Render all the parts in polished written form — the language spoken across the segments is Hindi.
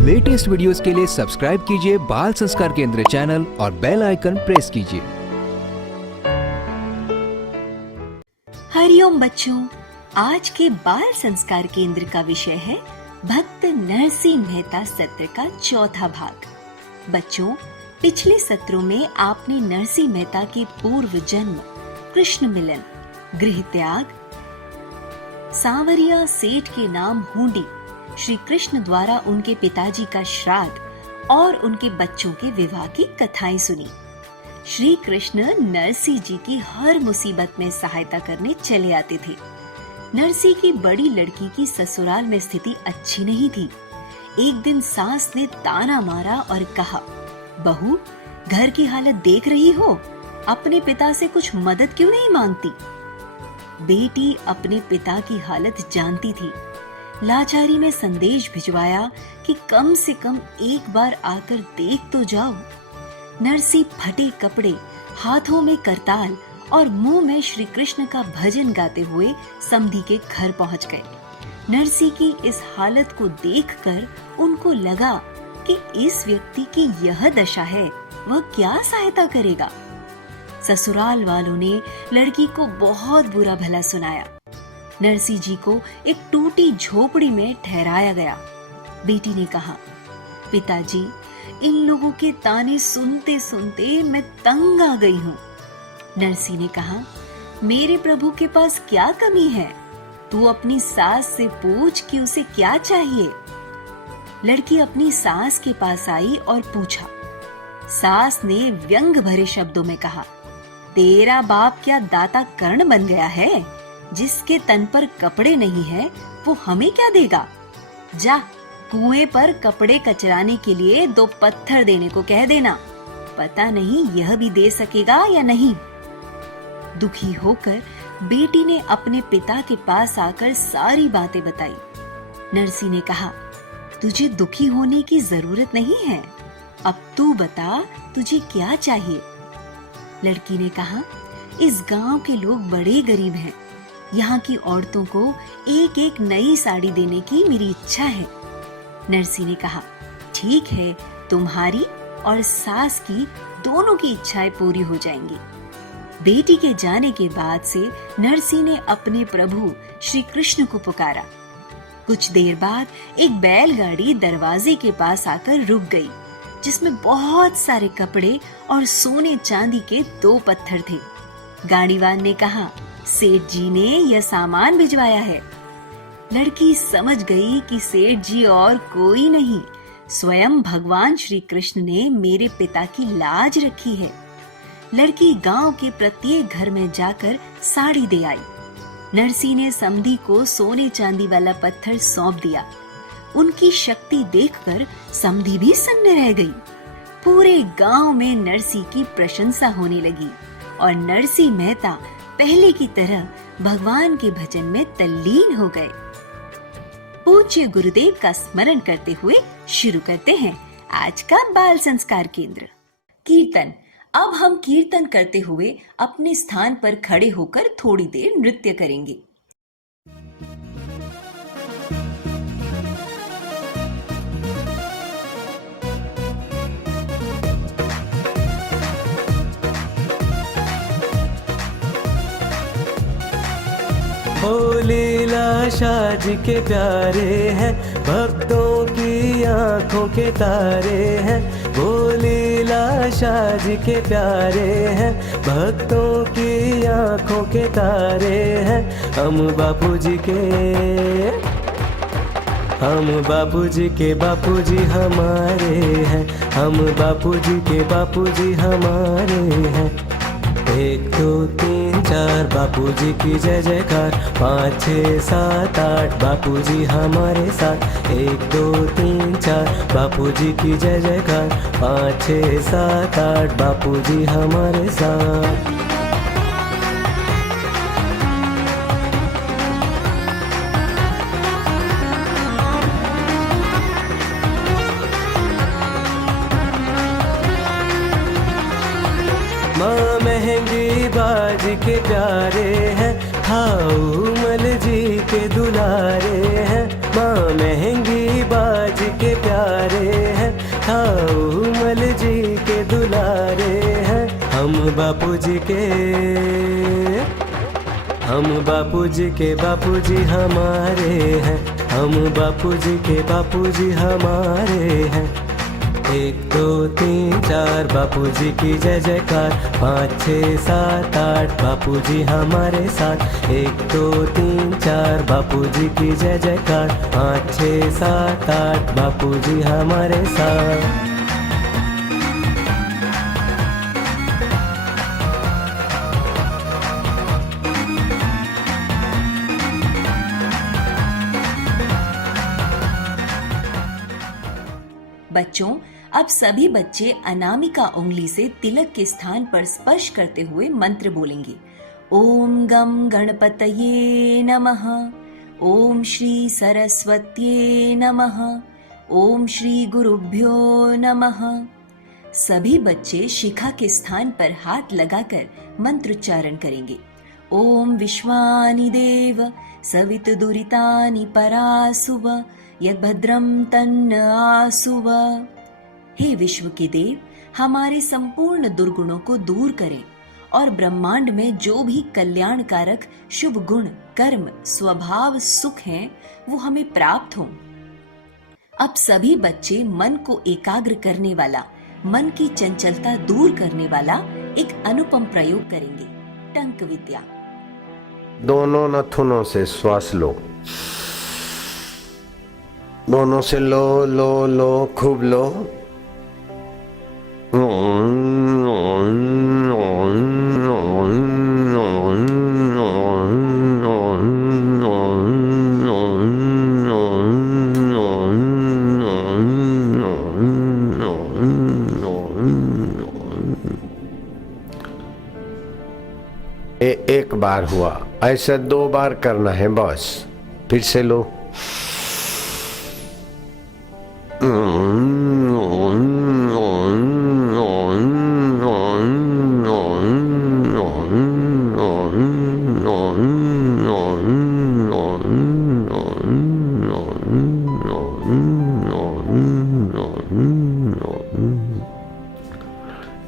लेटेस्ट वीडियोस के लिए सब्सक्राइब कीजिए बाल संस्कार केंद्र चैनल और बेल आइकन प्रेस कीजिए। हरिओम बच्चों, आज के बाल संस्कार केंद्र का विषय है भक्त नरसिंह मेहता सत्र का चौथा भाग। बच्चों, पिछले सत्रों में आपने नरसिंह मेहता के पूर्व जन्म, कृष्ण मिलन, गृह त्याग, सांवरिया सेठ के नाम हुंडी, श्री कृष्ण द्वारा उनके पिताजी का श्राद्ध और उनके बच्चों के विवाह की कथाएं सुनी। श्री कृष्ण नरसिंह जी की हर मुसीबत में सहायता करने चले आते थे। नरसिंह की बड़ी लड़की की ससुराल में स्थिति अच्छी नहीं थी। एक दिन सास ने ताना मारा और कहा, बहू, घर की हालत देख रही हो, अपने पिता से कुछ मदद क्यों नहीं मांगती? बेटी अपने पिता की हालत जानती थी। लाचारी में संदेश भिजवाया कि कम से कम एक बार आकर देख तो जाओ। नरसिंह फटे कपड़े, हाथों में करताल और मुंह में श्री कृष्ण का भजन गाते हुए समधी के घर पहुंच गए। नरसिंह की इस हालत को देखकर उनको लगा कि इस व्यक्ति की यह दशा है, वह क्या सहायता करेगा। ससुराल वालों ने लड़की को बहुत बुरा भला सुनाया। नरसिंह जी को एक टूटी झोपड़ी में ठहराया गया। बेटी ने कहा, पिताजी, इन लोगों के ताने सुनते सुनते मैं तंग आ गई हूँ। नरसिंह ने कहा, मेरे प्रभु के पास क्या कमी है? तू अपनी सास से पूछ कि उसे क्या चाहिए। लड़की अपनी सास के पास आई और पूछा। सास ने व्यंग भरे शब्दों में कहा, तेरा बाप क्या दाता कर्ण बन गया है? जिसके तन पर कपड़े नहीं है वो हमें क्या देगा? जा, कुएं पर कपड़े कचराने के लिए 2 पत्थर देने को कह देना। पता नहीं यह भी दे सकेगा या नहीं। दुखी होकर बेटी ने अपने पिता के पास आकर सारी बातें बताई। नरसिंह ने कहा, तुझे दुखी होने की जरूरत नहीं है। अब तू बता, तुझे क्या चाहिए? लड़की ने कहा, इस गांव के लोग बड़े गरीब हैं। यहाँ की औरतों को एक एक नई साड़ी देने की मेरी इच्छा है। नरसिंह ने कहा, ठीक है, तुम्हारी और सास की दोनों की इच्छाएं पूरी हो जाएंगी। बेटी के जाने के बाद से नरसिंह ने अपने प्रभु श्री कृष्ण को पुकारा। कुछ देर बाद एक बैलगाड़ी दरवाजे के पास आकर रुक गई, जिसमें बहुत सारे कपड़े और सोने चांदी के 2 पत्थर थे। गाड़ीवान ने कहा, सेठ जी ने यह सामान भिजवाया है। लड़की समझ गई कि सेठ जी और कोई नहीं, स्वयं भगवान श्री कृष्ण ने मेरे पिता की लाज रखी है। लड़की गांव के प्रत्येक घर में जाकर साड़ी दे आई। नरसिंह ने समधी को सोने चांदी वाला पत्थर सौंप दिया। उनकी शक्ति देखकर समधी भी सन्न रह गई। पूरे गांव में नरसिंह की प्रशंसा होने लगी और नरसिंह मेहता पहले की तरह भगवान के भजन में तल्लीन हो गए। पूज्य गुरुदेव का स्मरण करते हुए शुरू करते हैं आज का बाल संस्कार केंद्र। कीर्तन। अब हम कीर्तन करते हुए अपने स्थान पर खड़े होकर थोड़ी देर नृत्य करेंगे। ओ लीला शाह जी के प्यारे हैं, भक्तों की आंखों के तारे हैं। ओ लीला शाह जी के प्यारे हैं, भक्तों की आंखों के तारे हैं। हम बापू जी के बापू जी हमारे हैं। हम बापू जी हमारे हैं। 1 2 3 4 बापू जी की जय जयकार। 5 6 7 8 बापू जी हमारे साथ। 1 2 3 4 बापू जी की जय जयकार। 5 6 7 8 बापू जी हमारे साथ। माँ महंगी बाज के प्यारे हैं, हाऊ मल जी के दुलारे हैं। माँ महंगी बाज के प्यारे हैं, ताऊमल जी के दुलारे हैं। हम बापूजी के बापूजी हमारे हैं। हम बापूजी के बापूजी हमारे हैं। 1 2 3 4 बापूजी की जय जयकार। 5 6 7 8 बापूजी हमारे साथ। 1 2 3 4 बापूजी की जय जयकार। 5 6 7 8 बापूजी हमारे साथ। बच्चों, अब सभी बच्चे अनामिका उंगली से तिलक के स्थान पर स्पर्श करते हुए मंत्र बोलेंगे। ओम गम गणपतये नमः। ओम श्री सरस्वत्ये नमः। ओम श्री गुरुभ्यो नमः। सभी बच्चे शिखा के स्थान पर हाथ लगाकर मंत्रोच्चारण करेंगे। ओम विश्वानि देव सवितुर्दुरितानि परासुव यद्भद्रं तन्न आसुव। हे विश्व के देव, हमारे संपूर्ण दुर्गुणों को दूर करें और ब्रह्मांड में जो भी कल्याणकारक शुभ गुण, कर्म, स्वभाव, सुख हैं, वो हमें प्राप्त हों। अब सभी बच्चे मन को एकाग्र करने वाला, मन की चंचलता दूर करने वाला एक अनुपम प्रयोग करेंगे, टंक विद्या। दोनों नथुनों से श्वास लो, दोनों से लो लो लो, खूब लो। एक बार हुआ, ऐसा 2 बार करना है बस। फिर से लो।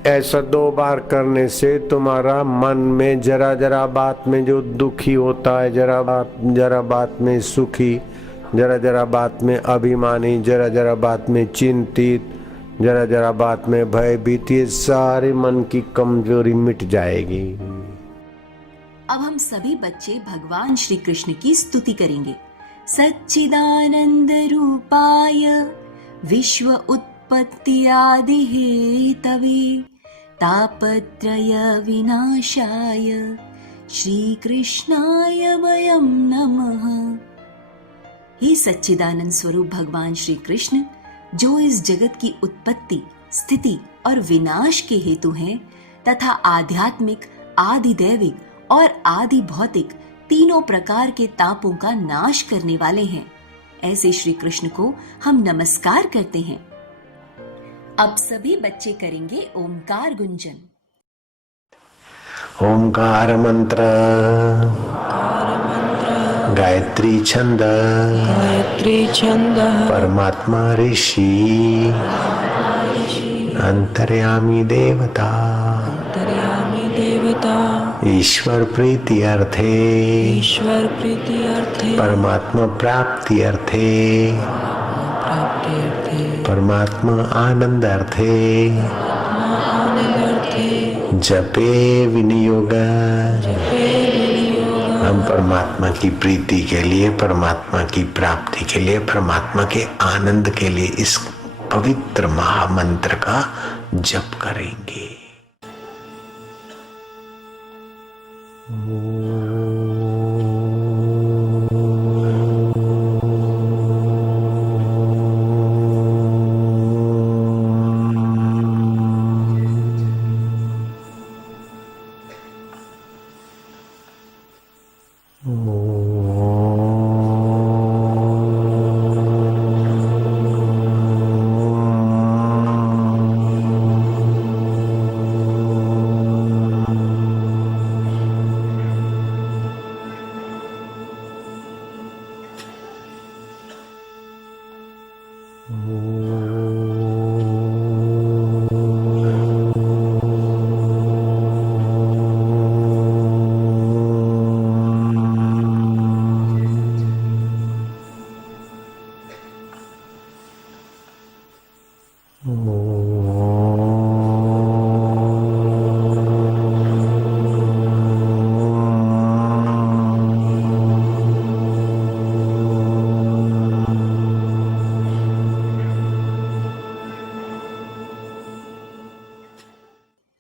ऐसा 2 बार करने से तुम्हारा मन में जरा जरा बात में जो दुखी होता है, जरा बात में सुखी, जरा जरा बात में अभिमानी, जरा जरा बात में चिंतित, जरा जरा बात में भयभीत, ये सारे मन की कमजोरी मिट जाएगी। अब हम सभी बच्चे भगवान श्री कृष्ण की स्तुति करेंगे। सच्चिदानंद रूपाय विश्व उत्पत्ति आदि हेतवे तापत्रय विनाशाय श्री कृष्णाय वयम नमः। हे सच्चिदानंद स्वरूप भगवान श्री कृष्ण, जो इस जगत की उत्पत्ति, स्थिति और विनाश के हेतु हैं तथा आध्यात्मिक, आधिदैविक और आदि भौतिक तीनों प्रकार के तापों का नाश करने वाले हैं, ऐसे श्री कृष्ण को हम नमस्कार करते हैं। अब सभी बच्चे करेंगे ओमकार गुंजन। ओमकार मंत्र, गायत्री छंद, परमात्मा ऋषि, अंतर्यामी देवता, ईश्वर प्रीति अर्थे, परमात्मा प्राप्ति अर्थे, परमात्मा आनंद अर्थे, जपे विनियोग। हम परमात्मा की प्रीति के लिए, परमात्मा की प्राप्ति के लिए, परमात्मा के आनंद के लिए इस पवित्र महामंत्र का जप करेंगे।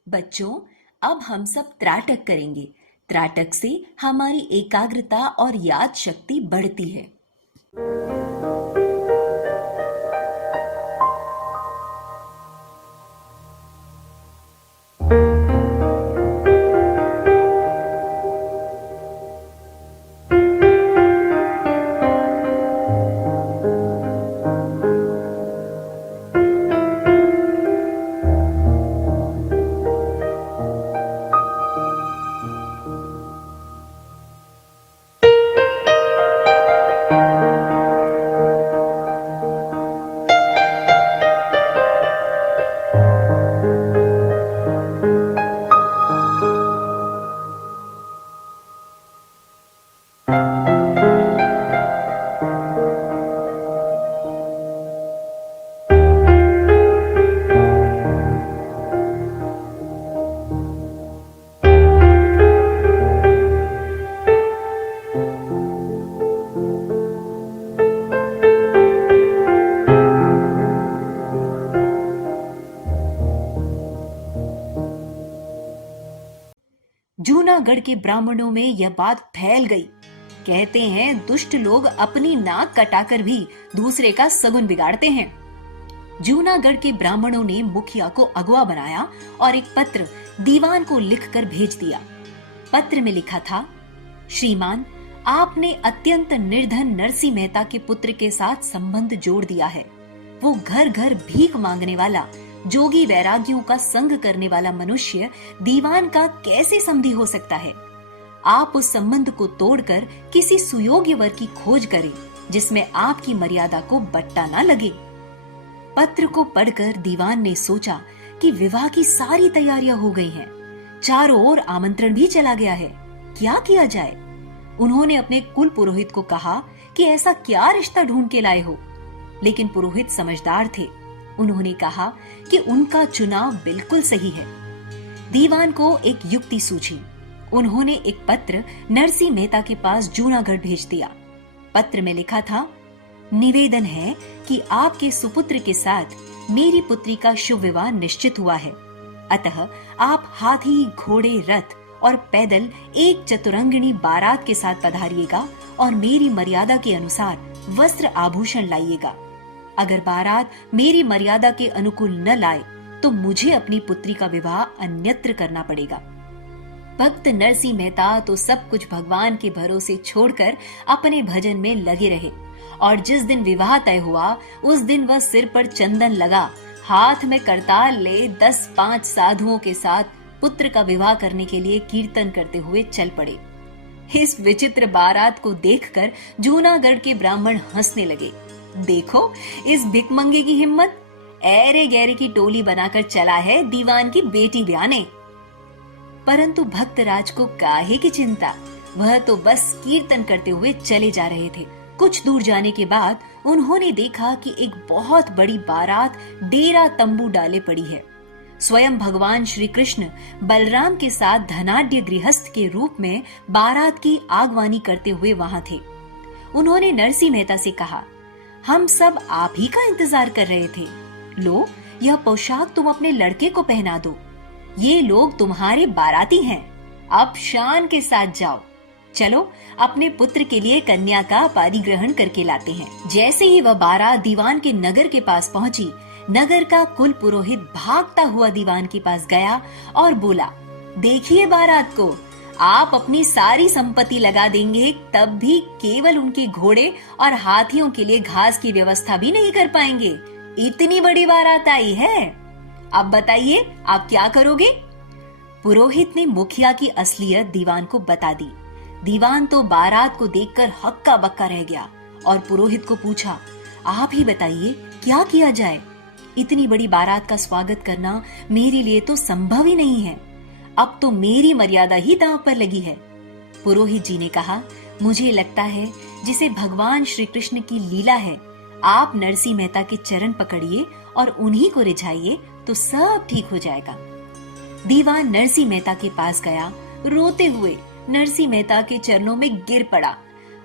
बच्चों, अब हम सब त्राटक करेंगे। त्राटक से हमारी एकाग्रता और याद शक्ति बढ़ती है। जूनागढ़ के ब्राह्मणों में यह बात फैल गई। कहते हैं दुष्ट लोग अपनी नाक कटाकर भी दूसरे का सगुन बिगाड़ते हैं। जूनागढ़ के ब्राह्मणों ने मुखिया को अगवा बनाया और एक पत्र दीवान को लिखकर भेज दिया। पत्र में लिखा था, श्रीमान, आपने अत्यंत निर्धन नरसी मेहता के पुत्र के साथ संबंध जोड़ दिया है। वो घर घर भीख मांगने वाला, जोगी वैरागियों का संग करने वाला मनुष्य दीवान का कैसे समधी हो सकता है? आप उस संबंध को तोड़कर किसी सुयोग्य वर की खोज करें, जिसमें आपकी मर्यादा को बट्टा ना लगे। पत्र को पढ़कर दीवान ने सोचा कि विवाह की सारी तैयारियां हो गई हैं, चारों ओर आमंत्रण भी चला गया है, क्या किया जाए? उन्होंने अपने कुल पुरोहित को कहा कि ऐसा क्या रिश्ता ढूंढ के लाए हो, लेकिन पुरोहित समझदार थे। उन्होंने कहा कि उनका चुनाव बिल्कुल सही है। दीवान को एक युक्ति सूझी। उन्होंने एक पत्र नरसी मेहता के पास जूनागढ़ भेज दिया। पत्र में लिखा था, निवेदन है कि आपके सुपुत्र के साथ मेरी पुत्री का शुभ विवाह निश्चित हुआ है, अतः आप हाथी, घोड़े, रथ और पैदल एक चतुरंगिणी बारात के साथ पधारिएगा और मेरी मर्यादा के अनुसार वस्त्र आभूषण लाइएगा। अगर बारात मेरी मर्यादा के अनुकूल न लाए तो मुझे अपनी पुत्री का विवाह अन्यत्र करना पड़ेगा। भक्त नरसी मेहता तो सब कुछ भगवान के भरोसे छोड़कर अपने भजन में लगे रहे और जिस दिन विवाह तय हुआ उस दिन वह सिर पर चंदन लगा, हाथ में करताल ले 10-5 साधुओं के साथ पुत्र का विवाह करने के लिए कीर्तन करते हुए चल पड़े। इस विचित्र बारात को देखकर जूनागढ़ के ब्राह्मण हंसने लगे। देखो इस भिकमंगे की हिम्मत, ऐरे गैरे की टोली बनाकर चला है दीवान की बेटी ब्याने। परंतु भक्तराज को काहे की चिंता, वह तो बस कीर्तन करते हुए चले जा रहे थे। कुछ दूर जाने के बाद उन्होंने देखा कि एक बहुत बड़ी बारात डेरा तंबू डाले पड़ी है। स्वयं भगवान श्री कृष्ण बलराम के साथ धनाढ्य गृहस्थ के रूप में बारात की आगवानी करते हुए वहां थे। उन्होंने नरसी मेहता से कहा, हम सब आप ही का इंतजार कर रहे थे। लो, यह पोशाक तुम अपने लड़के को पहना दो। ये लोग तुम्हारे बाराती हैं। अब शान के साथ जाओ। चलो अपने पुत्र के लिए कन्या का पारिग्रहण करके लाते हैं। जैसे ही वह बारात दीवान के नगर के पास पहुंची, नगर का कुल पुरोहित भागता हुआ दीवान के पास गया और बोला, देखिए बारात को, आप अपनी सारी संपत्ति लगा देंगे तब भी केवल उनके घोड़े और हाथियों के लिए घास की व्यवस्था भी नहीं कर पाएंगे। इतनी बड़ी बारात आई है, अब बताइए आप क्या करोगे? पुरोहित ने मुखिया की असलियत दीवान को बता दी। दीवान तो बारात को देखकर हक्का बक्का रह गया और पुरोहित को पूछा, आप ही बताइए क्या किया जाए? इतनी बड़ी बारात का स्वागत करना मेरे लिए तो संभव ही नहीं है। अब तो मेरी मर्यादा ही दांव पर लगी है। पुरोहित जी ने कहा, मुझे लगता है जिसे भगवान श्री कृष्ण की लीला है, आप नरसिंह मेहता के चरण पकड़िए और उन्हीं को रिझाइए तो सब ठीक हो जाएगा। दीवान नरसिंह मेहता के पास गया, रोते हुए नरसिंह मेहता के चरणों में गिर पड़ा,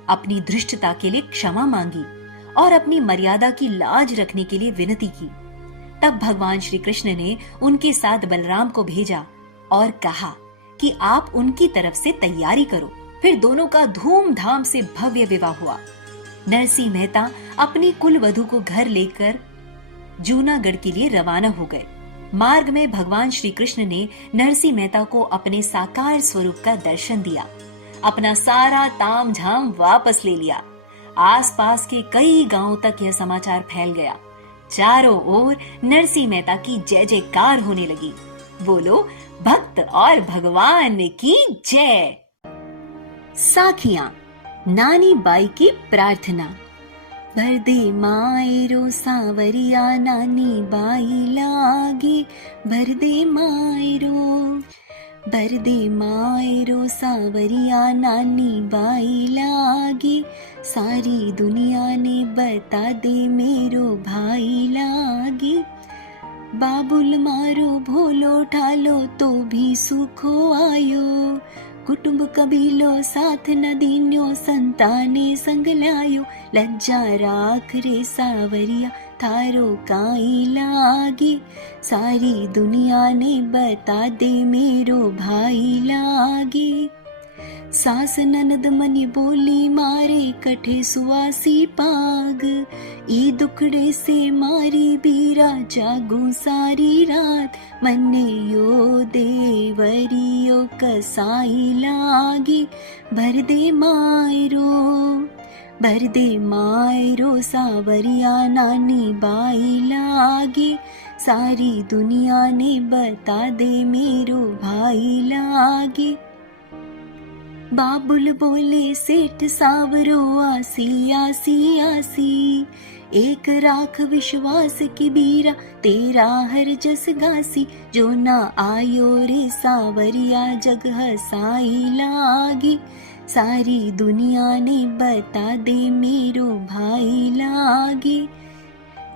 अपनी धृष्टता के लिए क्षमा मांगी और अपनी मर्यादा की लाज रखने के लिए विनती की। तब भगवान श्री कृष्ण ने उनके साथ बलराम को भेजा और कहा कि आप उनकी तरफ से तैयारी करो। फिर दोनों का धूमधाम से भव्य विवाह हुआ। नरसिंह मेहता अपनी कुल वधू को घर लेकर जूनागढ़ के लिए रवाना हो गए। मार्ग में भगवान श्री कृष्ण ने नरसिंह मेहता को अपने साकार स्वरूप का दर्शन दिया, अपना सारा ताम झाम वापस ले लिया। आसपास के कई गांवों तक यह समाचार फैल गया। चारों ओर नरसिंह मेहता की जय जयकार होने लगी। बोलो भक्त और भगवान की जय। साखियां, नानी बाई की प्रार्थना। भर दे मायरो सावरिया नानी बाई लागे, भर दे मायरो सावरिया नानी बाई लागे, सारी दुनिया ने बता दे मेरो भाई लागे। बाबुल मारो भोलो ठालो तो भी सुखो आयो, कुटुंब कबीलो साथ न दीन्यो संताने संग लायो, लज्जा राख रे सावरिया थारो काई लागे, सारी दुनिया ने बता दे मेरो भाई लागे। सास ननद मनी बोली मारे कठे सुवासी पाग, ई दुखड़े से मारी बीरा जागू सारी रात, मन्ने यो देवरियो कसाई लागी, भर दे मायरो सावरिया नानी बाई लागे, सारी दुनिया ने बता दे मेरो भाई लागे। बाबुल बोले सेठ सावरो आसी आसी आसी, एक राख विश्वास की बीरा तेरा हर जस गासी, जो ना आयो रे सावरिया जग हसाई लागी, सारी दुनिया ने बता दे मेरो भाई लागे।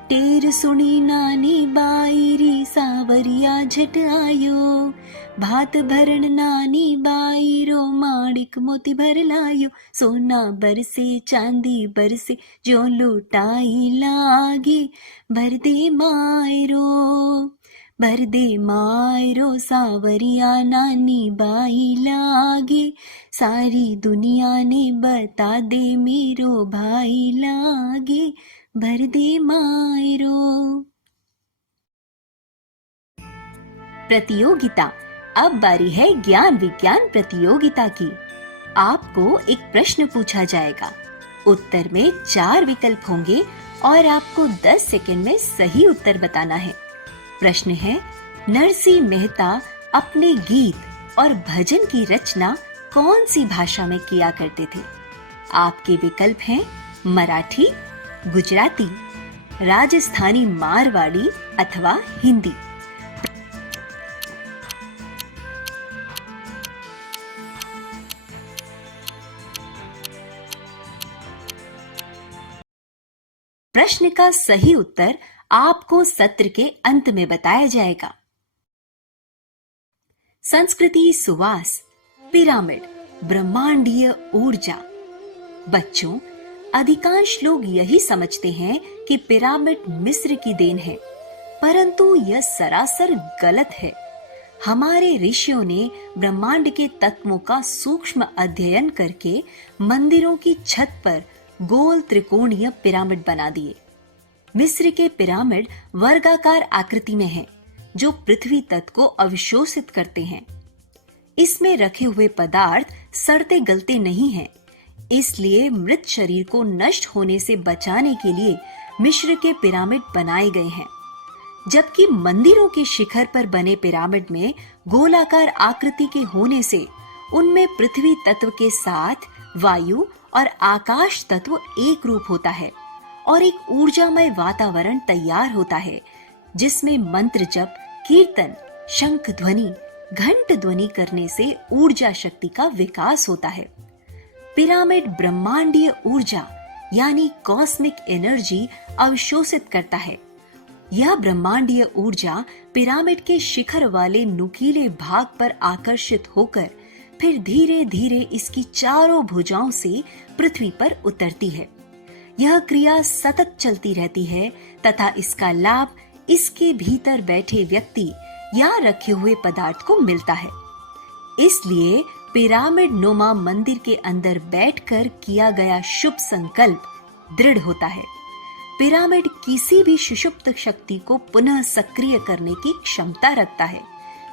टेर सुनी नानी बाई री सावरिया झट आयो, भात भरण नानी बाई रो माणिक मोती भर लायो, सोना बरसे चांदी बरसे जो लुटाई लागे, भर दे मायरो सावरिया नानी बाई लागे, सारी दुनिया ने बता दे मेरो भाई लागे, भर दे मायरो। प्रतियोगिता। अब बारी है ज्ञान विज्ञान प्रतियोगिता की। आपको एक प्रश्न पूछा जाएगा, उत्तर में 4 विकल्प होंगे और आपको 10 सेकंड में सही उत्तर बताना है। प्रश्न है, नरसिंह मेहता अपने गीत और भजन की रचना कौन सी भाषा में किया करते थे? आपके विकल्प हैं मराठी, गुजराती, राजस्थानी मारवाड़ी अथवा हिंदी। प्रश्न का सही उत्तर आपको सत्र के अंत में बताया जाएगा। संस्कृति सुवास, पिरामिड, ब्रह्मांडीय ऊर्जा। बच्चों, अधिकांश लोग यही समझते हैं कि पिरामिड मिस्र की देन है, परंतु यह सरासर गलत है। हमारे ऋषियों ने ब्रह्मांड के तत्वों का सूक्ष्म अध्ययन करके मंदिरों की छत पर गोल त्रिकोणीय पिरामिड बना दिए। मिस्र के पिरामिड वर्गाकार आकृति में हैं, जो पृथ्वी तत्व को अवशोषित करते हैं। इसमें रखे हुए पदार्थ सड़ते गलते नहीं हैं, इसलिए मृत शरीर को नष्ट होने से बचाने के लिए मिस्र के पिरामिड बनाए गए हैं। जबकि मंदिरों के शिखर पर बने पिरामिड में गोलाकार आकृति के होने से उनमें पृथ्वी तत्व के साथ वायु और आकाश तत्व एक रूप होता है और एक ऊर्जामय वातावरण तैयार होता है जिसमें मंत्र जप, कीर्तन, शंख ध्वनि, घंट ध्वनि करने से ऊर्जा शक्ति का विकास होता है। पिरामिड ब्रह्मांडीय ऊर्जा यानी कॉस्मिक एनर्जी अवशोषित करता है। यह ब्रह्मांडीय ऊर्जा पिरामिड के शिखर वाले नुकीले भाग पर आकर्षित होकर फिर धीरे धीरे इसकी चारों भुजाओं से पृथ्वी पर उतरती है। यह क्रिया सतत चलती रहती है तथा इसका लाभ इसके भीतर बैठे व्यक्ति या रखे हुए पदार्थ को मिलता है। इसलिए पिरामिड नुमा मंदिर के अंदर बैठकर किया गया शुभ संकल्प दृढ़ होता है। पिरामिड किसी भी सुषुप्त शक्ति को पुनः सक्रिय करने की क्षमता रखता है,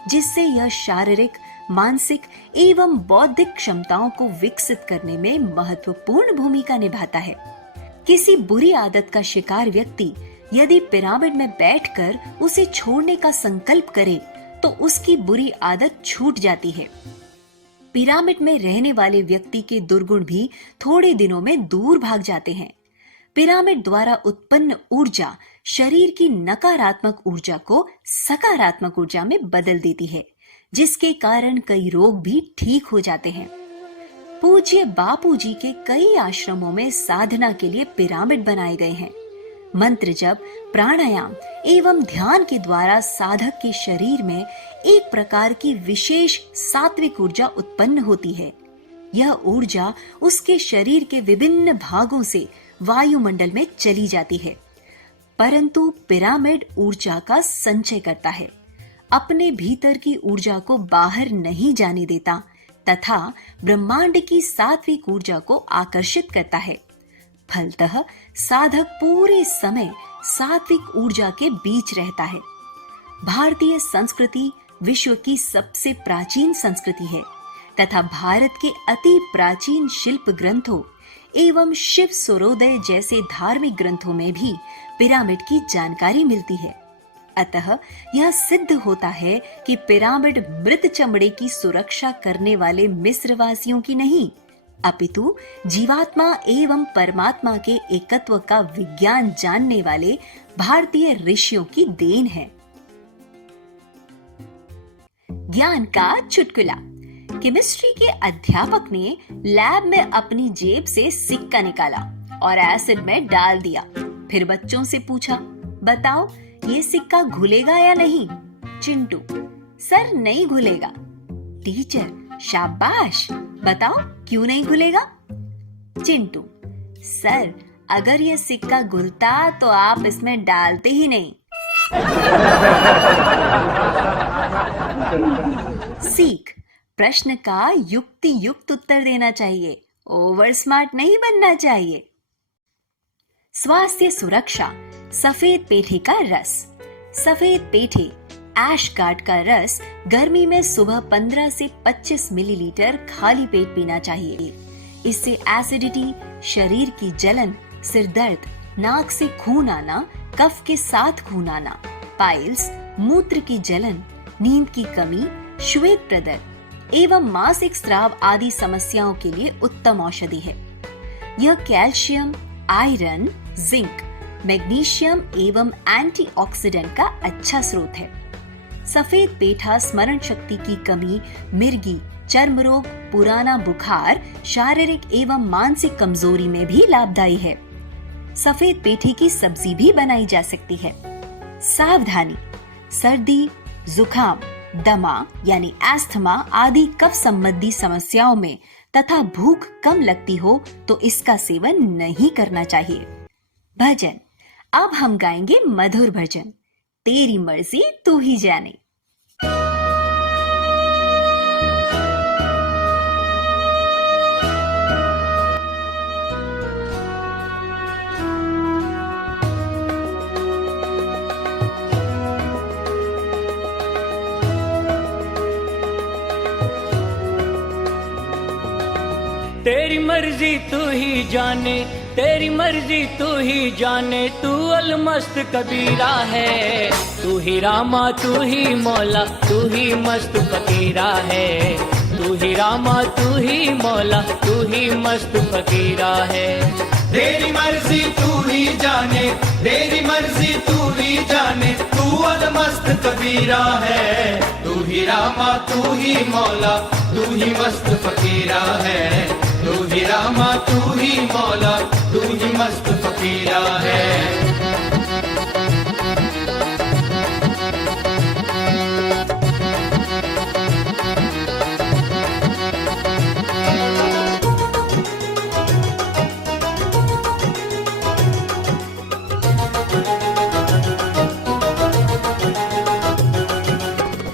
जिससे यह शारीरिक, मानसिक एवं बौद्धिक क्षमताओं को विकसित करने में महत्वपूर्ण भूमिका निभाता है। किसी बुरी आदत का शिकार व्यक्ति यदि पिरामिड में बैठकर उसे छोड़ने का संकल्प करे तो उसकी बुरी आदत छूट जाती है। पिरामिड में रहने वाले व्यक्ति के दुर्गुण भी थोड़े दिनों में दूर भाग जाते हैं। पिरामिड द्वारा उत्पन्न ऊर्जा शरीर की नकारात्मक ऊर्जा को सकारात्मक ऊर्जा में बदल देती है, जिसके कारण कई रोग भी ठीक हो जाते हैं। पूज्य बापू जी के कई आश्रमों में साधना के लिए पिरामिड बनाए गए हैं। मंत्र जप, प्राणायाम एवं ध्यान के द्वारा साधक के शरीर में एक प्रकार की विशेष सात्विक ऊर्जा उत्पन्न होती है। यह ऊर्जा उसके शरीर के विभिन्न भागों से वायुमंडल में चली जाती है। परंतु पिरामिड ऊर्जा का संचय करता है, अपने भीतर की ऊर्जा को बाहर नहीं जाने देता तथा ब्रह्मांड की सात्विक ऊर्जा को आकर्षित करता है। फलतः साधक पूरे समय सात्विक ऊर्जा के बीच रहता है। भारतीय संस्कृति विश्व की सबसे प्राचीन संस्कृति है तथा भारत के अति प्राचीन शिल्प ग्रंथों एवं शिव सूर्योदय जैसे धार्मिक ग्रंथों में भी पिरामिड की जानकारी मिलती है। अतः यह सिद्ध होता है कि पिरामिड मृत चमड़े की सुरक्षा करने वाले मिस्रवासियों की नहीं, अपितु जीवात्मा एवं परमात्मा के एकत्व का विज्ञान जानने वाले भारतीय ऋषियों की देन है। ज्ञान का चुटकुला। केमिस्ट्री के अध्यापक ने लैब में अपनी जेब से सिक्का निकाला और एसिड में डाल दिया। फिर बच्चों से पूछा, बताओ ये सिक्का घुलेगा या नहीं? चिंटू, सर नहीं घुलेगा। टीचर, शाबाश, बताओ क्यों नहीं घुलेगा? चिंटू, सर अगर ये सिक्का घुलता तो आप इसमें डालते ही नहीं। सीख, प्रश्न का युक्ति युक्त उत्तर देना चाहिए, ओवर स्मार्ट नहीं बनना चाहिए। स्वास्थ्य सुरक्षा। सफेद पेठे का रस। सफेद पेठे ऐश गार्ड का रस गर्मी में सुबह 15 से 25 मिलीलीटर खाली पेट पीना चाहिए। इससे एसिडिटी, शरीर की जलन, सिर दर्द, नाक से खून आना, कफ के साथ खून आना, पाइल्स, मूत्र की जलन, नींद की कमी, श्वेत प्रदर एवं मासिक स्राव आदि समस्याओं के लिए उत्तम औषधि है। यह कैल्शियम, आयरन, जिंक, मैग्नीशियम एवं एंटीऑक्सीडेंट का अच्छा स्रोत है। सफेद पेठा स्मरण शक्ति की कमी, मिर्गी, चर्म रोग, पुराना बुखार, शारीरिक एवं मानसिक कमजोरी में भी लाभदायी है। सफेद पेठे की सब्जी भी बनाई जा सकती है। सावधानी। सर्दी, जुकाम, दमा यानी एस्थमा आदि कफ संबंधी समस्याओं में तथा भूख कम लगती हो तो इसका सेवन नहीं करना चाहिए। भजन। अब हम गाएंगे मधुर भजन, तेरी मर्जी तू ही जाने। तेरी मर्जी तू ही जाने, तेरी मर्जी तू ही जाने, तू अलमस्त कबीरा है। तू ही रामा तू ही मौला, तू ही मस्त फकीरा है। तू ही रामा तू ही मौला, तू ही मस्त फकीरा है। तेरी मर्जी तू ही जाने, तेरी मर्जी तू ही जाने, तू अलमस्त कबीरा है। तू ही रामा तू ही मौला, तू ही मस्त फकीरा है। तू ही रामा तू ही मौला, तू ही मस्त फकीरा है।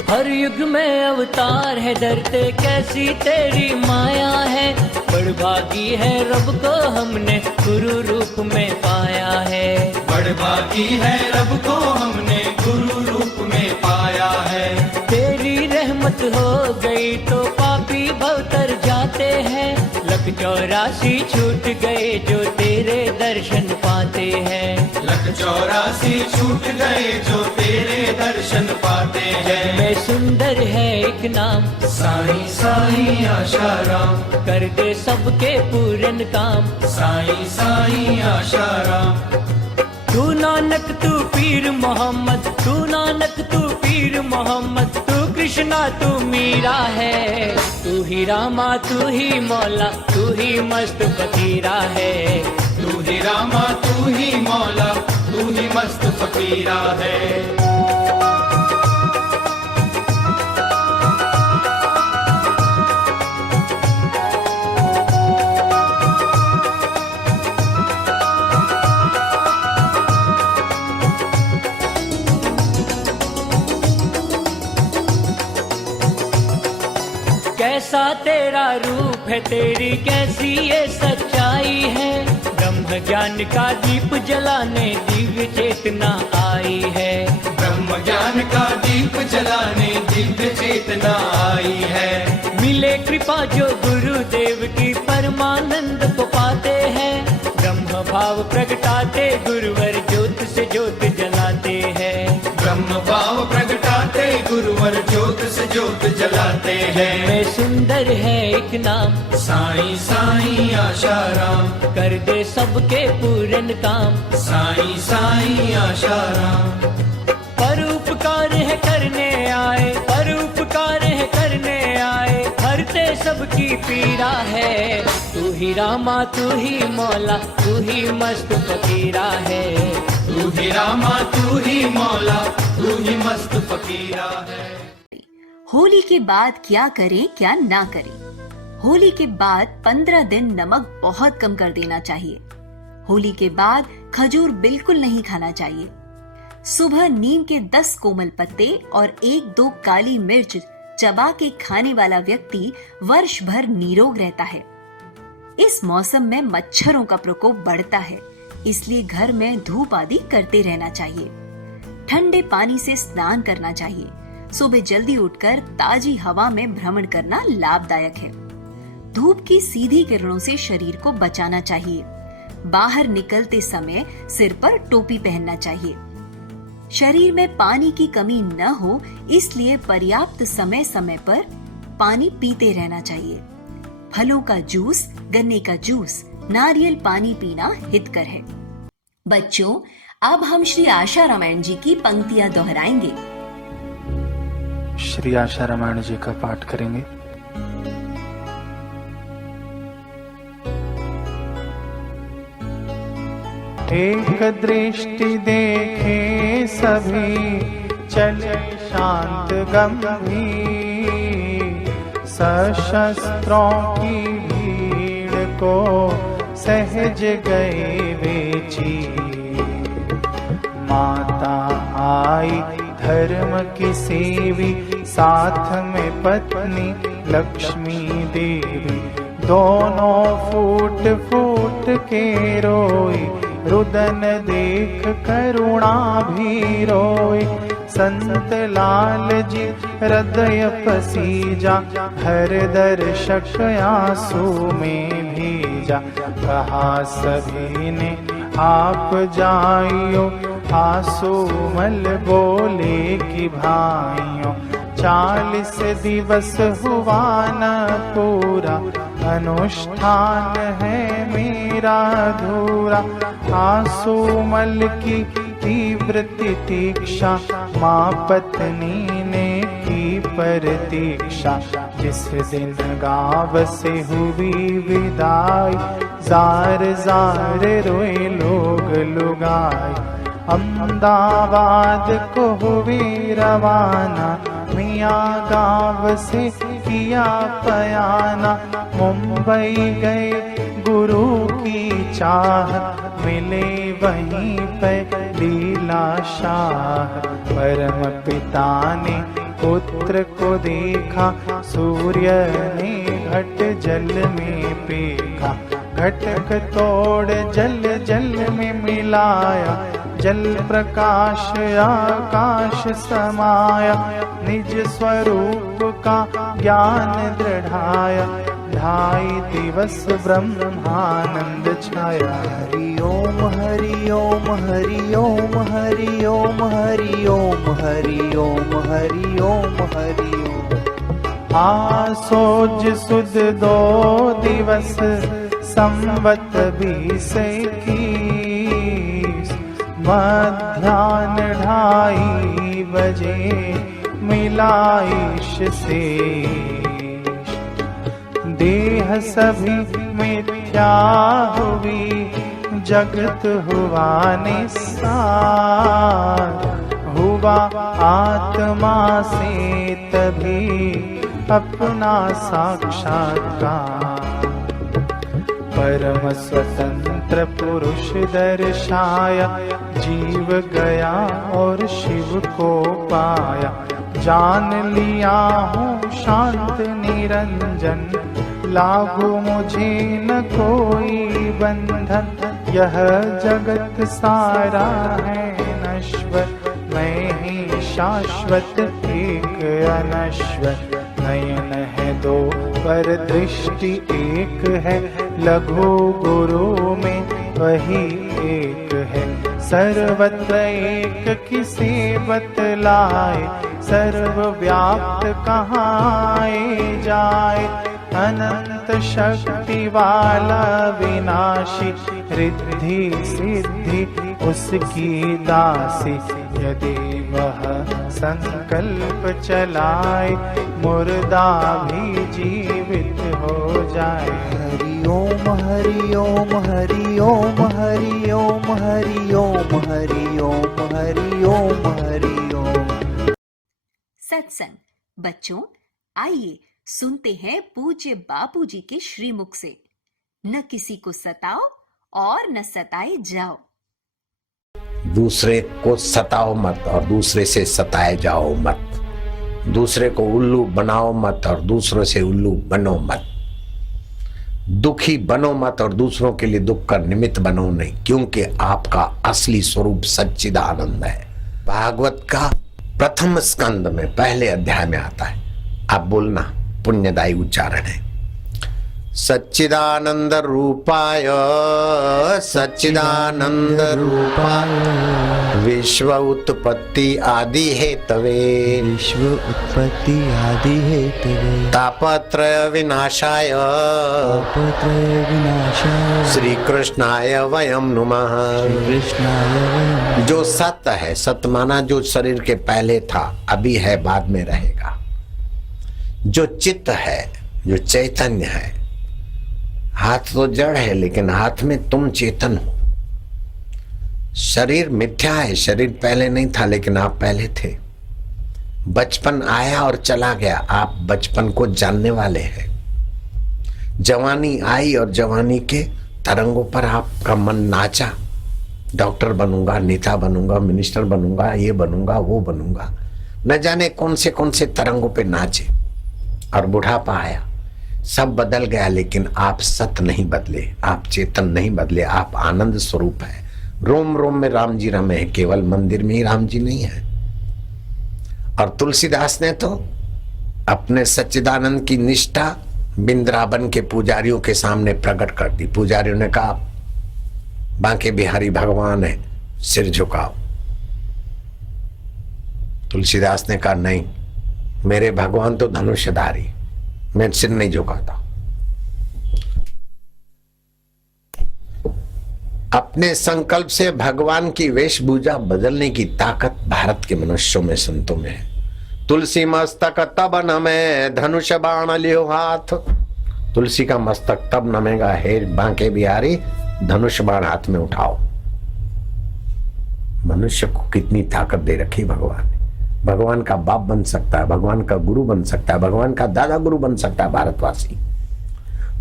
हर युग में अवतार है, डरते कैसी तेरी माया है। बड़भागी है रब को हमने गुरु रूप में पाया है। बड़भागी है रब को हमने गुरु रूप में पाया है। तेरी रहमत हो गई तो पापी भवतर जाते हैं। लख 84 छूट गए जो तेरे दर्शन पाते हैं। लख 84 छूट गए जो तेरे दर्शन पाते हैं। में सुंदर है एक नाम, साईं साईं आशाराम, कर दे सबके पूरन काम। साईं साईं आशाराम। तू नानक तू पीर मोहम्मद, तू नानक तू पीर मोहम्मद, तू कृष्णा तू मीरा है। तू ही रामा तू ही मौला, तू ही मस्त फकीरा है। तू ही रामा तू ही मौला, तू ही मस्त फकीरा है। कैसा तेरा रूप है, तेरी कैसी ये सच्चाई है। ब्रह्म ज्ञान का दीप जलाने दिव्य चेतना आई है। ब्रह्म ज्ञान का दीप जलाने दिव्य चेतना आई है। मिले कृपा जो गुरुदेव की परमानंद को पाते हैं। ब्रह्म भाव प्रगटाते गुरुवर ज्योत से ज्योत जलाते हैं। ब्रह्म भाव प्रगटाते गुरुवर ज्योत से ज्योत जलाते हैं। में सुंदर है एक नाम, साईं साईं आशाराम, कर दे सबके पूरन काम। साईं साईं आशाराम। परोपकार है करने आए, परोपकार है करने आए, हरते सबकी पीड़ा है। तू ही रामा तू ही मौला, तू ही मस्त फकीरा है। तू ही रामा तू ही मौला, तू ही मस्त फकीरा है। होली के बाद क्या करें क्या ना करें। होली के बाद 15 दिन नमक बहुत कम कर देना चाहिए। होली के बाद खजूर बिल्कुल नहीं खाना चाहिए। सुबह नीम के 10 कोमल पत्ते और 1-2 काली मिर्च चबा के खाने वाला व्यक्ति वर्ष भर निरोग रहता है। इस मौसम में मच्छरों का प्रकोप बढ़ता है, इसलिए घर में धूप आदि करते रहना चाहिए। ठंडे पानी से स्नान करना चाहिए। सुबह जल्दी उठकर ताजी हवा में भ्रमण करना लाभदायक है। धूप की सीधी किरणों से शरीर को बचाना चाहिए। बाहर निकलते समय सिर पर टोपी पहनना चाहिए। शरीर में पानी की कमी न हो, इसलिए पर्याप्त समय समय पर पानी पीते रहना चाहिए। फलों का जूस, गन्ने का जूस, नारियल पानी पीना हितकर है। बच्चों, अब हम श्री आशा रामायण जी की पंक्तियां दोहराएंगे। श्री आशा रामायण जी का पाठ करेंगे। एक दृष्टि देखे सभी, चले शांत गंभीर, सशस्त्रों की भीड़ को सहज गए बेची। माता आई धर्म की सेवी, साथ में पत्नी लक्ष्मी देवी। दोनों फूट फूट के रोई, रुदन देख करुणा भी रोई। संत लाल जी हृदय पसीजा, हर दर्शक आंसू में भीजा। कहा सभी ने आप जाइयो, आंसू मल बोले कि भाइयों। 40 दिवस हुआ न पूरा, अनुष्ठान है मेरा अधूरा। आंसू मल की तीव्र तितीक्षा, माँ पत्नी ने की प्रतीक्षा। जिस दिन गाँव से हुई विदाई, जार जार रोए लोग लुगाई। अहमदाबाद को हुई रवाना, मियाँ गाँव से किया पयाना। मुंबई गए गुरु की चाह, मिले वहीं पे लीला शाह। परम पिता ने पुत्र को देखा, सूर्य ने घट जल में पेखा। घटक तोड़ जल जल में मिलाया, जल प्रकाश आकाश समाया। निज स्वरूप का ज्ञान दृढ़ाया, 2.5 दिवस ब्रह्मानंद छाया। हरि ओम हरि ओम हरि ओम हरि ओम हरि ओम हरि ओम हरि ओम हरि ओम। आसोज सुद 2 दिवस, संवत 2021। मध्याह्न 2:30 बजे मिलाइश से। देह सभी मिथ्या हुई, जगत हुआ निस्सार। हुआ आत्मा से तभी अपना साक्षात्कार। परम स्वतंत्र पुरुष दर्शाया, जीव गया और शिव को पाया। जान लिया हूँ शांत निरंजन, लागू मुझे न कोई बंधन। यह जगत सारा है नश्वर, मैं ही शाश्वत एक अनश्वर। नयन है 2 पर दृष्टि एक है, लघु गुरु में वही एक है। सर्वत्र एक किसे बतलाए, सर्वव्याप्त कहाँ आए जाए। अनंत शक्ति वाला विनाशी, रिद्धि सिद्धि उसकी दासी। यदि वह संकल्प चलाए, मुर्दा भी जीवित हो जाए। हरि ओम हरि ओम हरि ओम हरि ओम हरि ओम हरि ओम हरि ओम हरि ओम। सत्संग। बच्चों, आइए सुनते हैं पूज्य बापू जी के श्रीमुख से। न किसी को सताओ और न सताए जाओ। दूसरे को सताओ मत और दूसरे से सताए जाओ मत। दूसरे को उल्लू बनाओ मत और दूसरों से उल्लू बनो मत। दुखी बनो मत और दूसरों के लिए दुख का निमित्त बनो नहीं, क्योंकि आपका असली स्वरूप सच्चिदानंद है। भागवत का प्रथम स्कंद में पहले अध्याय में आता है। आप बोलना, पुण्यदायी उच्चारण है। सच्चिदानंद रूपाय सच्चिदानंद रूपाय विश्व उत्पत्ति आदि हेतवे विश्व उत्पत्ति आदि हेतवे तापत्रय विनाशाय तापत्रय विनाशाय श्री कृष्णाय वयम नुमः। कृष्णाय वयम्। जो सत्य है, सत्य माना जो शरीर के पहले था, अभी है, बाद में रहेगा। जो चित्त है, जो चैतन्य है, हाथ तो जड़ है लेकिन हाथ में तुम चेतन हो। शरीर मिथ्या है, शरीर पहले नहीं था लेकिन आप पहले थे। बचपन आया और चला गया, आप बचपन को जानने वाले हैं। जवानी आई और जवानी के तरंगों पर आपका मन नाचा। डॉक्टर बनूंगा, नेता बनूंगा, मिनिस्टर बनूंगा, ये बनूंगा, वो बनूंगा, न जाने कौन से तरंगों पे नाचे। और बुढ़ापा आया, सब बदल गया, लेकिन आप सत्य नहीं बदले, आप चेतन नहीं बदले, आप आनंद स्वरूप है। रोम रोम में राम जी रमे हैं, केवल मंदिर में ही राम जी नहीं है। और तुलसीदास ने तो अपने सच्चिदानंद की निष्ठा बिंद्रावन के पुजारियों के सामने प्रकट कर दी। पुजारियों ने कहा बांके बिहारी भगवान है, सिर झुकाओ। तुलसीदास ने कहा नहीं, मेरे भगवान तो धनुषधारी, मैं सिर नहीं झुकाता। अपने संकल्प से भगवान की वेशभूषा बदलने की ताकत भारत के मनुष्यों में, संतों में है। तुलसी मस्तक तब नमे धनुष बाण लियो हाथ। तुलसी का मस्तक तब नमेगा, हे बांके बिहारी धनुष बाण हाथ में उठाओ। मनुष्य को कितनी ताकत दे रखी भगवान ने। भगवान का बाप बन सकता है, भगवान का गुरु बन सकता है, भगवान का दादा गुरु बन सकता है भारतवासी।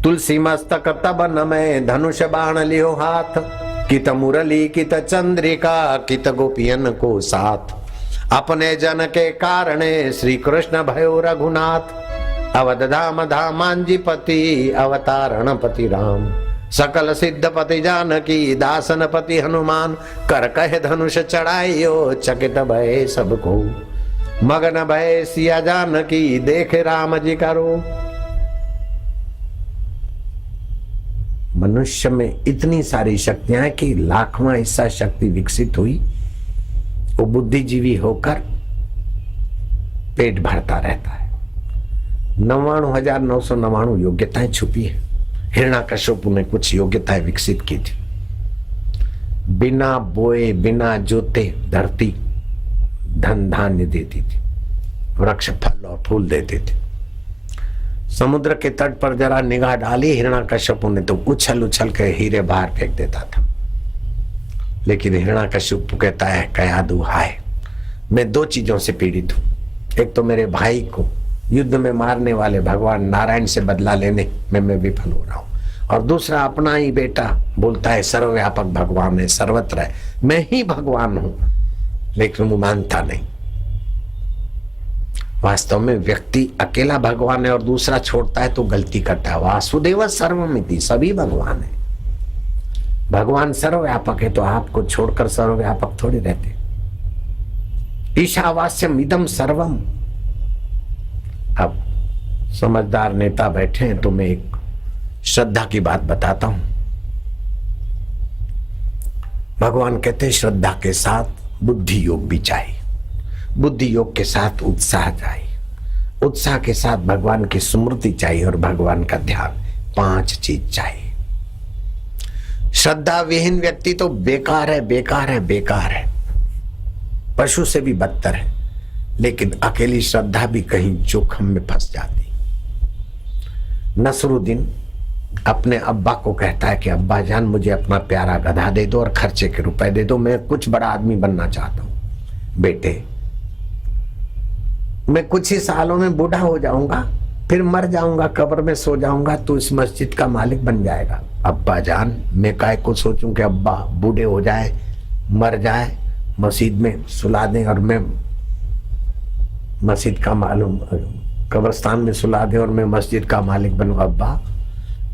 तुलसी मस्तक तब नमे धनुष बाण लियो हाथ। कित मुरली कित चंद्रिका कित गोपियन को साथ। अपने जन के कारणे श्री कृष्ण भयो रघुनाथ। अवध धाम धामांजीपति अवतारण पति राम। सकल सिद्धपति जानकी दासन पति हनुमान। कर कहे धनुष चढ़ाइयो चकित भय सबको। मगन भय सिया जानकी देख राम जी का रूप। मनुष्य में इतनी सारी शक्तियां कि लाखवां हिस्सा शक्ति विकसित हुई, वो बुद्धिजीवी होकर पेट भरता रहता है। 99,999 योग्यताएं छुपी है। हिरण्याकश्यप ने कुछ योग्यताएं विकसित की थी। बिना बोए बिना जोते धरती धन धान्य देती थी, वृक्ष फल और फूल देते थे। समुद्र के तट पर जरा निगाह डाली हिरण्याकश्यप ने तो उछल उछल के हीरे बाहर फेंक देता था। लेकिन हिरण्याकश्यप कहता है, कया दुहा है, मैं 2 चीजों से पीड़ित हूं। एक तो मेरे भाई को युद्ध में मारने वाले भगवान नारायण से बदला लेने में मैं विफल हो रहा हूं, और दूसरा अपना ही बेटा बोलता है सर्वव्यापक भगवान है, सर्वत्र है, मैं ही भगवान हूं, लेकिन वो मानता नहीं। वास्तव में व्यक्ति अकेला भगवान है और दूसरा छोड़ता है तो गलती करता है। वासुदेव सर्वमिति, सभी भगवान है। भगवान सर्वव्यापक है तो आपको छोड़कर सर्वव्यापक थोड़ी रहते। ईशावास्यम इदम सर्वम। अब समझदार नेता बैठे हैं तो मैं एक श्रद्धा की बात बताता हूं। भगवान कहते हैं श्रद्धा के साथ बुद्धि योग भी चाहिए, बुद्धि योग के साथ उत्साह चाहिए, उत्साह के साथ भगवान की स्मृति चाहिए और भगवान का ध्यान। 5 चीज चाहिए। श्रद्धा विहीन व्यक्ति तो बेकार है, बेकार है, बेकार है, पशु से भी बदतर है। लेकिन अकेली श्रद्धा भी कहीं जोखम में फंस जाती। नसरुद्दीन अपने अब्बा को कहता है कि अब्बा जान मुझे अपना प्यारा गधा दे दो और खर्चे के रुपए दे दो, मैं कुछ बड़ा आदमी बनना चाहता हूं। बेटे मैं कुछ ही सालों में बूढ़ा हो जाऊंगा, फिर मर जाऊंगा, कब्र में सो जाऊंगा, तो इस मस्जिद का मालिक बन जाएगा। अब्बा जान मैं काय को सोचूं कि अब्बा बूढ़े हो जाए, मर जाए, मस्जिद में सुला दें और मैं मस्जिद का मालूम कब्रिस्तान में सुला दे और मैं मस्जिद का मालिक बनूं। अब्बा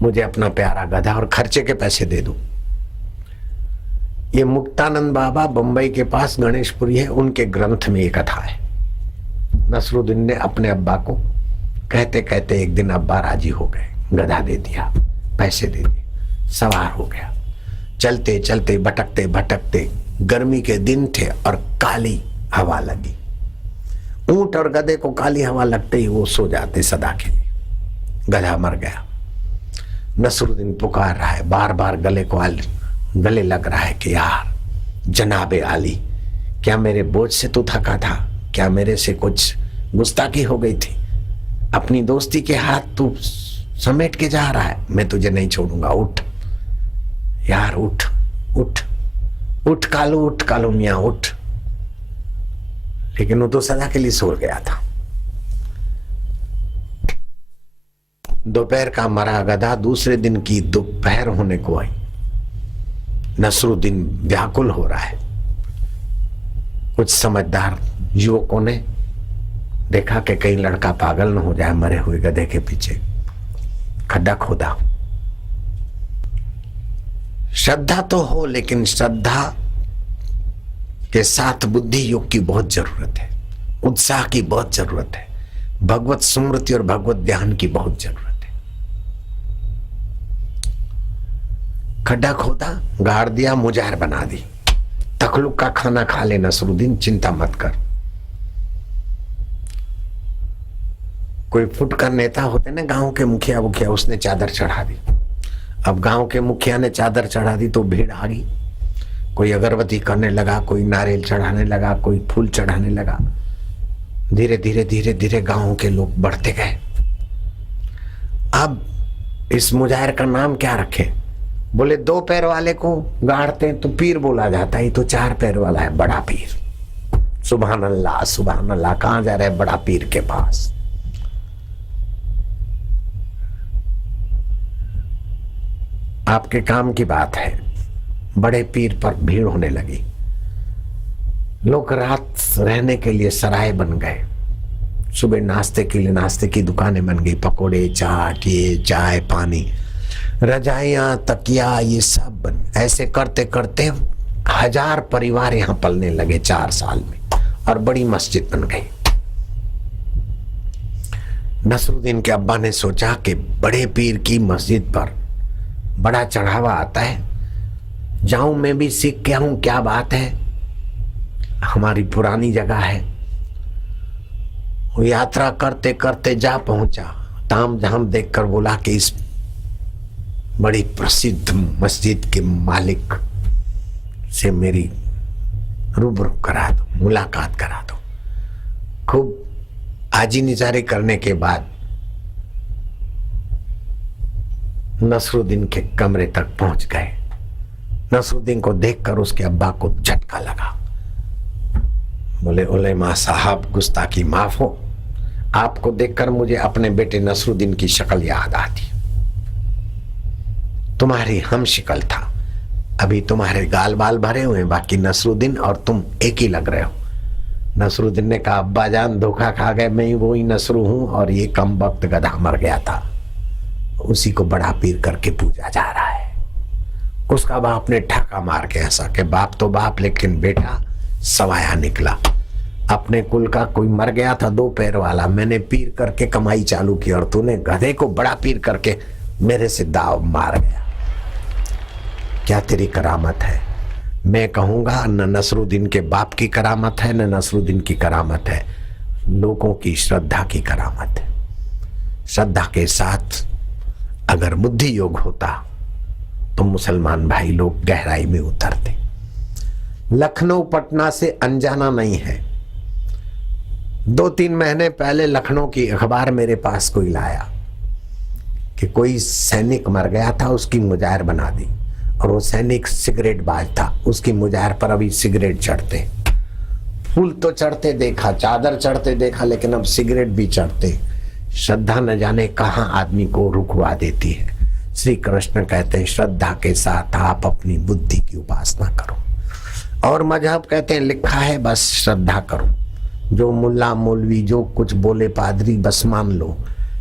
मुझे अपना प्यारा गधा और खर्चे के पैसे दे दो। ये मुक्तानंद बाबा बंबई के पास गणेशपुरी है, उनके ग्रंथ में ये कथा है। नसरुद्दीन ने अपने अब्बा को कहते कहते एक दिन अब्बा राजी हो गए, गधा दे दिया, पैसे दे दिए, सवार हो गया। चलते चलते भटकते भटकते गर्मी के दिन थे और काली हवा लगी। ऊंट और गधे को काली हवा लगते ही वो सो जाते सदा के लिए। गधा मर गया। नसरुद्दीन पुकार रहा है, बार बार गले लग रहा है कि यार जनाबे आली, क्या मेरे बोझ से तू थका था? क्या मेरे से कुछ गुस्ताखी हो गई थी? अपनी दोस्ती के हाथ तू समेट के जा रहा है, मैं तुझे नहीं छोड़ूंगा। उठ यार, उठ उठ उठ कालू मियां उठ। लेकिन वो तो सदा के लिए सो गया था। दोपहर का मरा गधा दूसरे दिन की दोपहर होने को आई। नसरुद्दीन व्याकुल हो रहा है। कुछ समझदार युवकों ने देखा कि कहीं लड़का पागल न हो जाए, मरे हुए गधे के पीछे खड्डा खोदा। श्रद्धा तो हो, लेकिन श्रद्धा के साथ बुद्धि योग की बहुत जरूरत है, उत्साह की बहुत जरूरत है, भगवत स्मृति और भगवत ध्यान की बहुत जरूरत है। खड्डा खोदा, गाड़ दिया, मुजाहिर बना दी। तखलुक का खाना खा ले नसरुद्दीन, चिंता मत कर। कोई फुटकर नेता होते ना गांव के मुखिया, उसने चादर चढ़ा दी। अब गांव के मुखिया ने चादर चढ़ा दी तो भीड़ आ गई। कोई अगरबत्ती करने लगा, कोई नारियल चढ़ाने लगा, कोई फूल चढ़ाने लगा। धीरे धीरे धीरे धीरे गांव के लोग बढ़ते गए। अब इस मुजाहिर का नाम क्या रखे? बोले 2 पैर वाले को गाड़ते तो पीर बोला जाता है, तो 4 पैर वाला है बड़ा पीर। सुभान अल्लाह सुभान अल्लाह। कहां जा रहे बड़ा पीर के पास? आपके काम की बात है। बड़े पीर पर भीड़ होने लगी। लोग रात रहने के लिए सराय बन गए। सुबह नाश्ते के लिए नाश्ते की दुकानें बन गई, पकोड़े चाट, ये चाय पानी, रजाइयां तकिया, ये सब बन। ऐसे करते करते 1000 परिवार यहाँ पलने लगे 4 साल में, और बड़ी मस्जिद बन गई। नसरुद्दीन के अब्बा ने सोचा कि बड़े पीर की मस्जिद पर बड़ा चढ़ावा आता है, जाऊं मैं भी सीख के आऊं क्या बात है, हमारी पुरानी जगह है। वो यात्रा करते करते जा पहुंचा। ताम झाम देखकर बोला कि इस बड़ी प्रसिद्ध मस्जिद के मालिक से मेरी रूबरू करा दो, मुलाकात करा दो। खूब आजी निजारे करने के बाद नसरुद्दीन के कमरे तक पहुंच गए। नसरुद्दीन को देखकर उसके अब्बा को झटका लगा। बोले उलेमा साहब, गुस्ताखी माफ हो, आपको देखकर मुझे अपने बेटे नसरुद्दीन की शक्ल याद आती। तुम्हारी हम शिकल था, अभी तुम्हारे गाल बाल भरे हुए, बाकी नसरुद्दीन और तुम एक ही लग रहे हो। नसरुद्दीन ने कहा अब्बा जान धोखा खा गए, मैं वही नसरू हूं और ये कम वक्त गधा मर गया था, उसी को बड़ा पीर करके पूजा जा रहा है। उसका बाप ने ठाका मार के हंसा कि बाप तो बाप लेकिन बेटा सवाया निकला। अपने कुल का कोई मर गया था 2 पैर वाला, मैंने पीर करके कमाई चालू की और तूने गधे को बड़ा पीर करके मेरे से दाव मार गया। क्या तेरी करामत है? मैं कहूंगा न नसरुद्दीन के बाप की करामत है, न नसरुद्दीन की करामत है, लोगों की श्रद्धा की करामत है। श्रद्धा के साथ अगर बुद्धि योग होता तो मुसलमान भाई लोग गहराई में उतरते। लखनऊ पटना से अनजाना नहीं है। 2-3 महीने पहले लखनऊ की अखबार मेरे पास कोई लाया कि कोई सैनिक मर गया था, उसकी मुजाहिर बना दी, और वो सैनिक सिगरेट बाज था, उसकी मुजाहिर पर अभी सिगरेट चढ़ते। फूल तो चढ़ते देखा, चादर चढ़ते देखा, लेकिन अब सिगरेट भी चढ़ते। श्रद्धा न जाने कहां आदमी को रुकवा देती है। श्री कृष्ण कहते हैं श्रद्धा के साथ आप अपनी बुद्धि की उपासना करो, और मजहब कहते हैं लिखा है बस श्रद्धा करो। जो मुल्ला मौलवी जो कुछ बोले पादरी बस मान लो,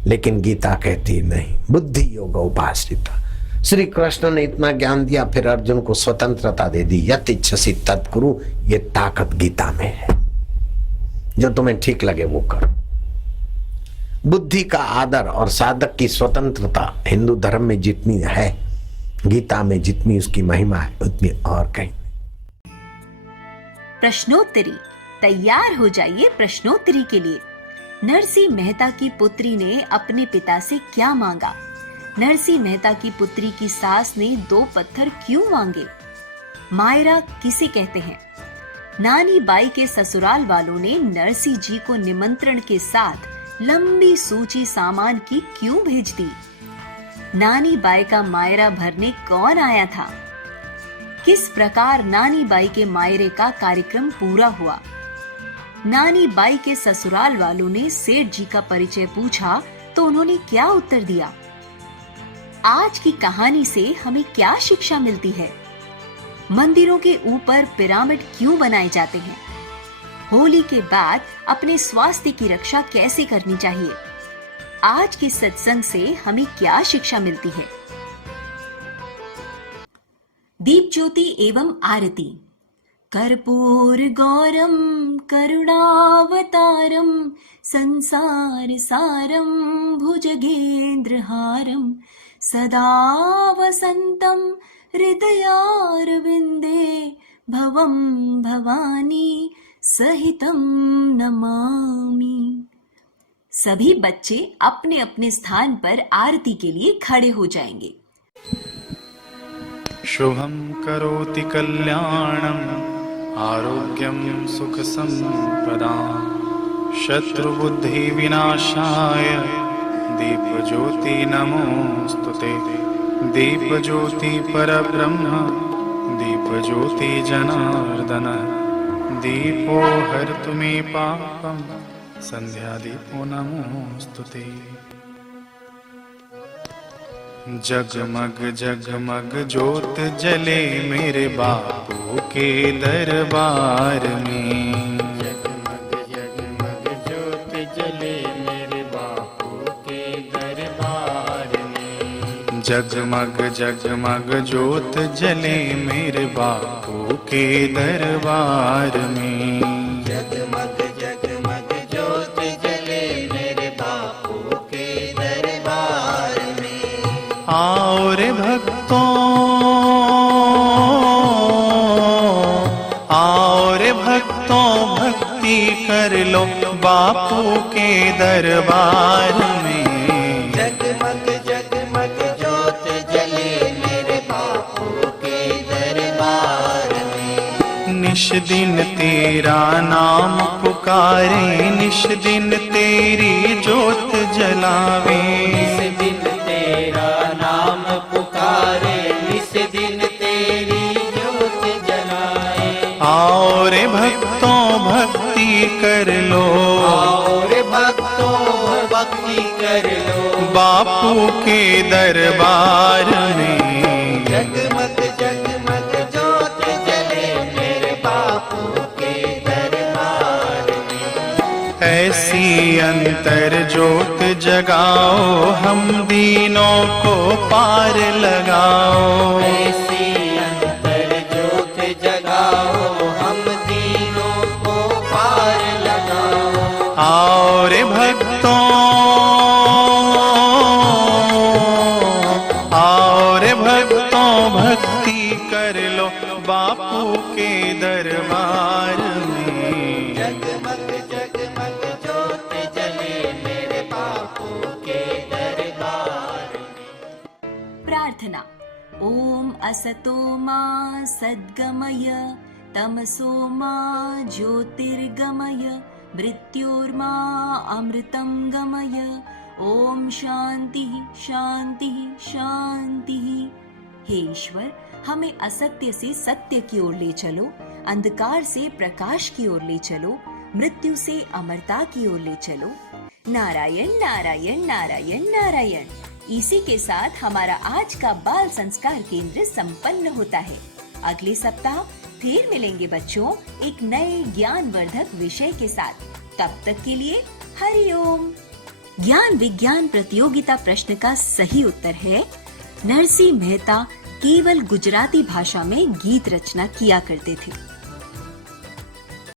लेकिन गीता कहती नहीं, बुद्धि योग उपासिता। श्री कृष्ण ने इतना ज्ञान दिया, फिर अर्जुन को स्वतंत्रता दे दी। यत इच्छसि तत् कुरु, ये ताकत गीता में है। जो तुम्हें ठीक लगे वो करो। बुद्धि का आदर और साधक की स्वतंत्रता हिंदू धर्म में जितनी है, गीता में जितनी उसकी महिमा है, उतनी और कहीं। प्रश्नोत्तरी तैयार हो जाइए प्रश्नोत्तरी के लिए। नरसिंह मेहता की पुत्री ने अपने पिता से क्या मांगा? नरसिंह मेहता की पुत्री की सास ने 2 पत्थर क्यों मांगे? मायरा किसे कहते हैं? नानी बाई के ससुराल वालों ने नरसिंह जी को निमंत्रण के साथ लंबी सूची सामान की क्यों भेज दी? नानी बाई का मायरा भरने कौन आया था? किस प्रकार नानी बाई के मायरे का कार्यक्रम पूरा हुआ? नानी बाई के ससुराल वालों ने सेठ जी का परिचय पूछा तो उन्होंने क्या उत्तर दिया? आज की कहानी से हमें क्या शिक्षा मिलती है? मंदिरों के ऊपर पिरामिड क्यों बनाए जाते हैं? होली के बाद अपने स्वास्थ्य की रक्षा कैसे करनी चाहिए? आज के सत्संग से हमें क्या शिक्षा मिलती है? दीप ज्योति एवं आरती। कर्पूर गौरम करुणावतारम संसार सारम भुजगेंद्र हारम सदा वसंतम हृदयारविंदे भवम भवानी सहितम नमामि। सभी बच्चे अपने अपने स्थान पर आरती के लिए खड़े हो जाएंगे। शुभं करोति कल्याणम् आरोग्यं सुखसम्पदां शत्रुबुद्धिविनाशाय दीपज्योति नमोऽस्तुते। दीपज्योति परब्रह्म दीपज्योति जनार्दन दीपो हरतु मे पापं संध्यादीपो नमोऽस्तुते। जगमग जगमग ज्योत जले मेरे बापू के दरबार में। जगमग जगमग ज्योत जले मेरे बापू के दरबार में। जगमग जगमग ज्योत जले मेरे बापू के दरबार में। जगमग जगमग ज्योत जले मेरे बापू के दरबार में। आओ रे भक्तों, आओ रे भक्तों, भक्ति कर लो बापू के दरबार में। जगमग जगमग ज्योत जले मेरे बापू के दरबार में। निश दिन तेरा नाम पुकारे, निश दिन तेरी ज्योत जलावे। निस दिन तेरा नाम पुकारे, निस दिन तेरी ज्योत जलाए। आओ रे भक्तों भक्ति कर लो, आओ रे भक्तों भक्ति कर लो बापू के दरबार में। जगमग जगमग ज्योत जले मेरे बापू के दरबार में। ऐसी अंतर ज्योत जगाओ, हम दीनों को पार लगाओ। ऐसी अंतर ज्योत जगाओ, हम दीनों को पार लगाओ। आओ रे भक्तों, आओ रे भक्तों, भक्ति कर लो बापू के दरबार में। जगमग जगमग ज्योत जले मेरे बापू के दरबार में। प्रार्थना। ओम असतो मा सद्गमय तमसो मा ज्योतिर्गमय मृत्योर्मा अमृतं गमय। ओम शांति शांति शांति। हे ईश्वर, हमें असत्य से सत्य की ओर ले चलो, अंधकार से प्रकाश की ओर ले चलो, मृत्यु से अमरता की ओर ले चलो। नारायण नारायण नारायण नारायण। इसी के साथ हमारा आज का बाल संस्कार केंद्र संपन्न होता है। अगले सप्ताह फिर मिलेंगे बच्चों एक नए ज्ञानवर्धक विषय के साथ। तब तक के लिए हरि ओम। ज्ञान विज्ञान प्रतियोगिता प्रश्न का सही उत्तर है नरसिंह मेहता केवल गुजराती भाषा में गीत रचना किया करते थे।